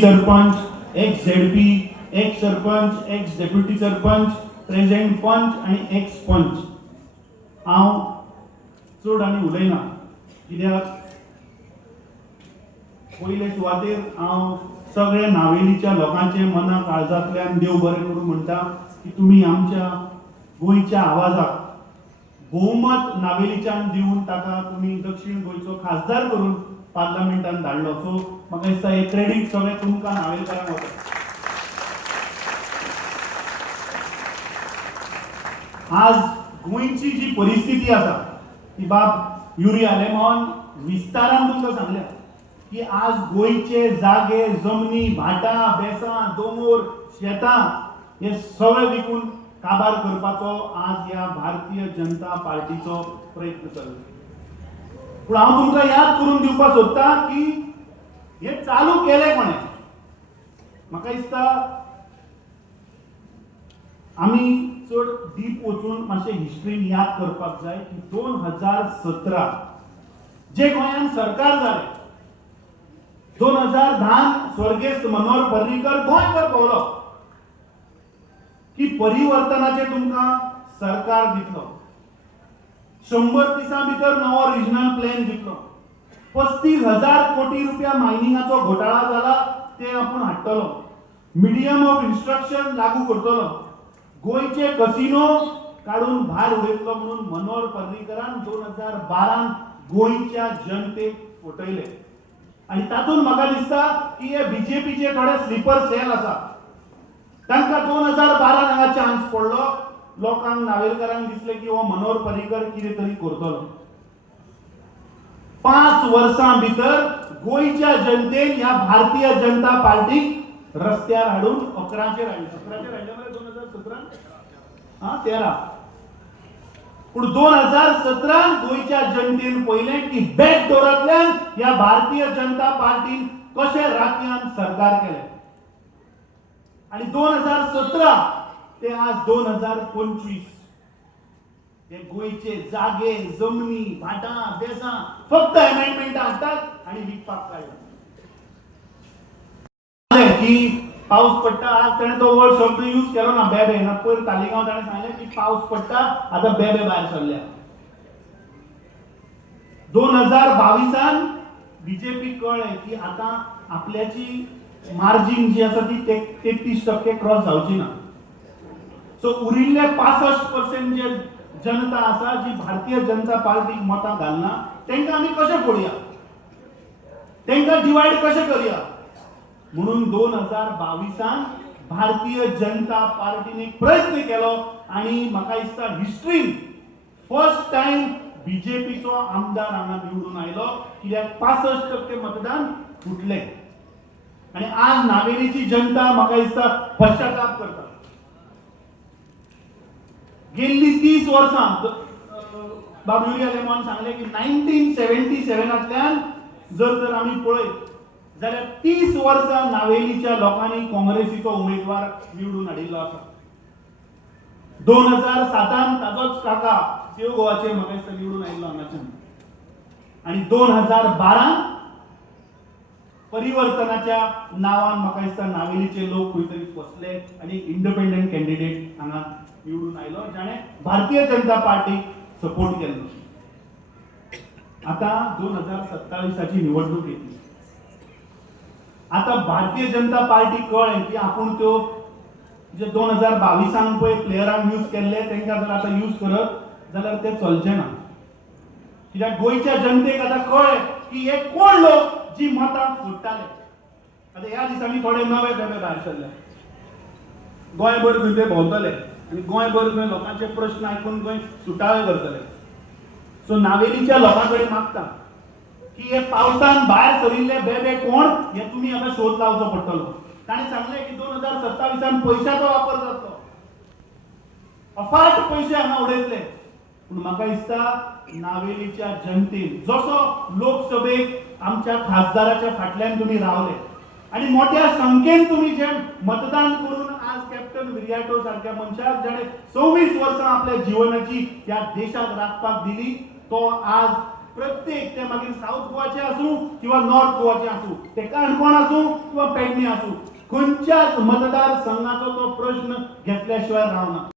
Sarpanch, x ZP, x sarpanch, x deputy sarpanch, present पंच आणि x पंच हांव चड आनी उलयना, कित्याक पयले सुवातेर हांव सगळे नावेलीच्या लोकांचे मना काळजांतल्यान देव बरें करूं म्हणटा की तुमी आमच्या गोंयच्या आवाजाक बहुमत नावेलीच्यान दिवन ताका तुमी दक्षिण गोंयचो खासदार करून पार्लमेंटान धाडलो. सो म्हाका दिसता हे क्रेडीट सगळें तुमकां नावेलकारांक वता. आज गोंयची जी परिस्थिती आसा ती बाब युरी आलेमान विस्तारान तुमकां सांगल्या की आज गोंयचे जागे, जमनी, भाटां, बेसां, दोंगर, शेतां हे सगळे विकून काबार करपाचो आज ह्या भारतीय जनता पार्टीचो प्रयत्न चल्ला. पूण हांव तुमकां याद करून दिवपाक सोदतां की हे चालू केलें कोणें. म्हाका दिसता आमी चड डीप वचून मातशें हिस्ट्रीन याद करपाक जाय की 2017 जे गोंयान सरकार जालें, 2010 स्वर्गेस्त मनोहर पर्रीकर गोंयभर भोंवलो की परिवर्तनाचे तुमकां सरकार दितलो, 100 दिसां भितर नवो रिजनल प्लॅन दितलो, 35,000 कोटी रुपया मायनिंगाचो घोटाळा जाला ते आपूण हाडटलो, मिडियम ऑफ इन्स्ट्रक्शन लागू करतलो, गोंयचे कसिनो काढून भायर उडयतलो म्हणून मनोहर पर्रीकरान 2012 गोंयच्या जनतेक फटयले. आणि तातूंत म्हाका दिसता की हे बीजेपीचे थोडे स्लीपर सेल आसा. तांकां 2012 हांगा चान्स पडलो, लोकांक नावेलकारांक दिसलें की हो मनोहर पर्रीकर कितें तरी करतलो. 5 वर्सां भितर गोंयच्या जनतेन ह्या भारतीय जनता पार्टीक रस्त्यार हाडून 11चेर हाडले मरे 2017 13. पूण 2017 गोंयच्या जनतेन पयलें की बॅकडोरांतल्यान ह्या भारतीय जनता पार्टीन कशें रातयान सरकार केलें. आणि 2017 ते आज 2025 हे गोंयचे जागे, जमनी, भाटां, बेसां फक्त अमेंडमेंट हाडटात आणि विकपाक काडटात. की पाऊस पडटा, आज ताणें तो वर्ड शब्द यूज केलो ना, बेबे ना. पयर तालिगांव ताणें सांगलें की पाऊस पडटा आतां बेबे भायर सरल्या. 2022 बीजेपी कळ्ळें की आतां आपल्याची मार्जिन जी आसा ती 33% क्रॉस जावची ना. सो उरिल्ले 65% जे जनता आसा जी भारतीय जनता पार्टीक मतां घालना तांकां आमी कशें फोडया, तांकां डिवायड कशें करया म्हणून 2022 भारतीय जनता पार्टीने एक प्रयत्न केलो. आणि म्हाका दिसता हिस्ट्रीन फर्स्ट टाइम बीजेपीचो आमदार हांगा निवडून आयलो, कित्याक 65% मतदान फुटले. आणि आज नावेलीची जनता म्हाका दिसता पश्चाताप करता. गेल्ली 30 वर्सां बाब युरी आलेमान सांगले की 1977तल्यान जर आमी पळयत जाल्यार 30 वर्सां नावेलीच्या लोकांनी काँग्रेसीचो उमेदवार निवडून हाडिल्लो आसा. 2007 ताजोच काका सेव गोवाचे म्हाका दिसता निवडून आयिल्लो हांगाच्यान. आणि 2012 परिवर्तनाच्या नांवान म्हाका दिसता नावेलीचे लोक खंय तरी फसले आणि इंडिपेंडंट कॅन्डिडेट हांगा निवडून आयलो जाणे भारतीय जनता पार्टीक सपोर्ट केल्लो. आता 2027ची निवडणूक येतली. आता भारतीय जनता पार्टी कळ्ळें की आपूण त्यो जे 2022 पळय प्लेयरांक यूज केल्ले तांकां जर आतां यूज करत जाल्यार ते चलचें ना. कित्याक गोंयच्या जनतेक आतां कळ्ळें की हे कोण लोक जी मतां फोडटाले. आतां ह्या दिसांनी थोडे नवे बेबे भायर सरले, गोंयभर खंय ते भोंवतले आनी गोंयभर खंय लोकांचे प्रश्न आयकून खंय सुटावे करतले. सो नावेलीच्या लोकां कडेन मागता की हे पावसान भायर सरिल्ले बेबे कोण हे तुमी आतां शोध लावचो पडटलो. ताणें सांगलें की 2027 पयशांचो वापर जातलो, अफाट पयशे हांगा उडयतले. पूण म्हाका दिसता नावेलीच्या जनतेन जसो लोकसभेक आमच्या खासदाराच्या फाटल्यान तुमी रावले आणि मोठ्या संख्येन तुमी जे मतदान करून आज कॅप्टन विरियाटो सारख्या मनशाक जाणें 26 वर्सां आपल्या जिवनाची ह्या देशाक राखपाक दिली, तो आज प्रत्येक ते मागीर साऊथ गोवाचे आसूं किंवा नॉर्थ गोवाचे आसूं ते काणकोण आसूं किंवा पेडणे आसूं खंयच्याच मतदारसंघाचो तो प्रश्न घेतल्या शिवाय रावना.